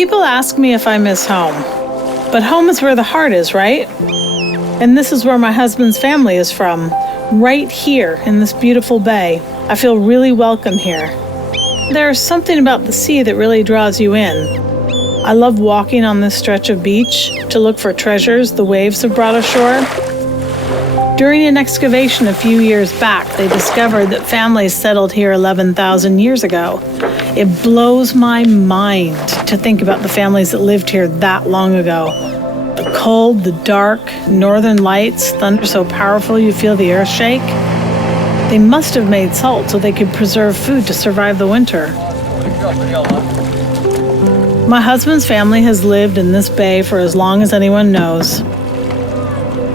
People ask me if I miss home, but home is where the heart is, right? And this is where my husband's family is from, right here in this beautiful bay. I feel really welcome here. There's something about the sea that really draws you in. I love walking on this stretch of beach to look for treasures the waves have brought ashore. During an excavation a few years back, they discovered that families settled here 11,000 years ago. It blows my mind to think about the families that lived here that long ago. The cold, the dark, northern lights, thunder so powerful you feel the earth shake. They must have made salt so they could preserve food to survive the winter. My husband's family has lived in this bay for as long as anyone knows.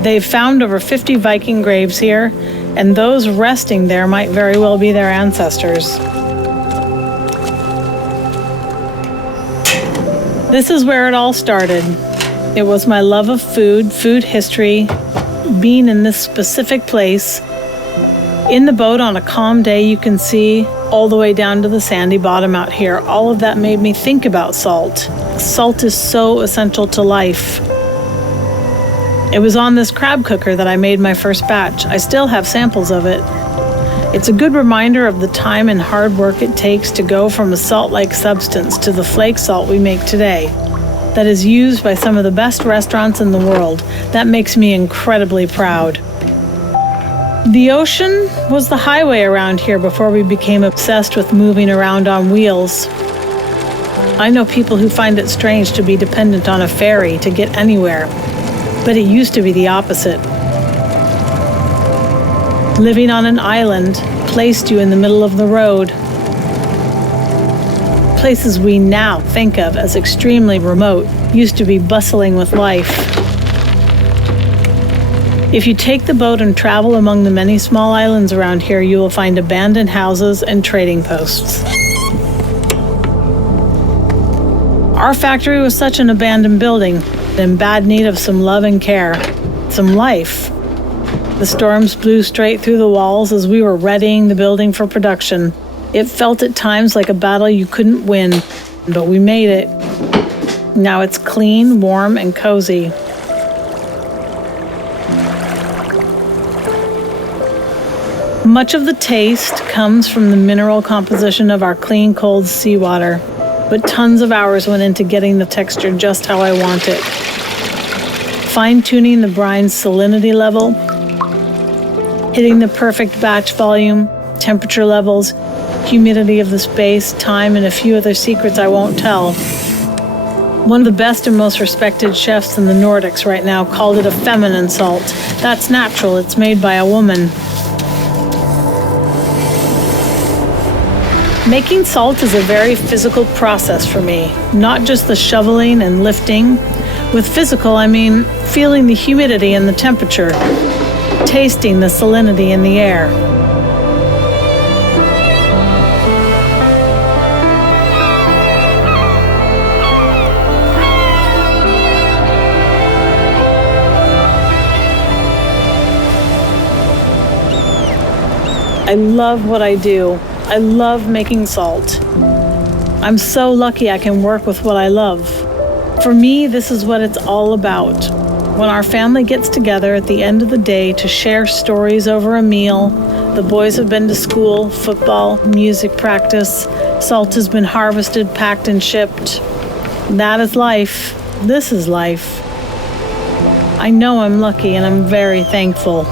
They've found over 50 Viking graves here, and those resting there might very well be their ancestors. This is where it all started. It was my love of food, food history, being in this specific place. In the boat on a calm day, you can see all the way down to the sandy bottom out here. All of that made me think about salt. Salt is so essential to life. It was on this crab cooker that I made my first batch. I still have samples of it. It's a good reminder of the time and hard work it takes to go from a salt-like substance to the flake salt we make today, that is used by some of the best restaurants in the world. That makes me incredibly proud. The ocean was the highway around here before we became obsessed with moving around on wheels. I know people who find it strange to be dependent on a ferry to get anywhere, but it used to be the opposite. Living on an island placed you in the middle of the road. Places we now think of as extremely remote used to be bustling with life. If you take the boat and travel among the many small islands around here, you will find abandoned houses and trading posts. Our factory was such an abandoned building, in bad need of some love and care, some life. The storms blew straight through the walls as we were readying the building for production. It felt at times like a battle you couldn't win, but we made it. Now it's clean, warm, and cozy. Much of the taste comes from the mineral composition of our clean, cold seawater, but tons of hours went into getting the texture just how I want it. Fine-tuning the brine's salinity level, hitting the perfect batch volume, temperature levels, humidity of the space, time, and a few other secrets I won't tell. One of the best and most respected chefs in the Nordics right now called it a feminine salt. That's natural, it's made by a woman. Making salt is a very physical process for me, not just the shoveling and lifting. With physical, I mean feeling the humidity and the temperature, tasting the salinity in the air. I love what I do. I love making salt. I'm so lucky I can work with what I love. For me, this is what it's all about. When our family gets together at the end of the day to share stories over a meal, the boys have been to school, football, music practice, salt has been harvested, packed, and shipped. That is life. This is life. I know I'm lucky and I'm very thankful.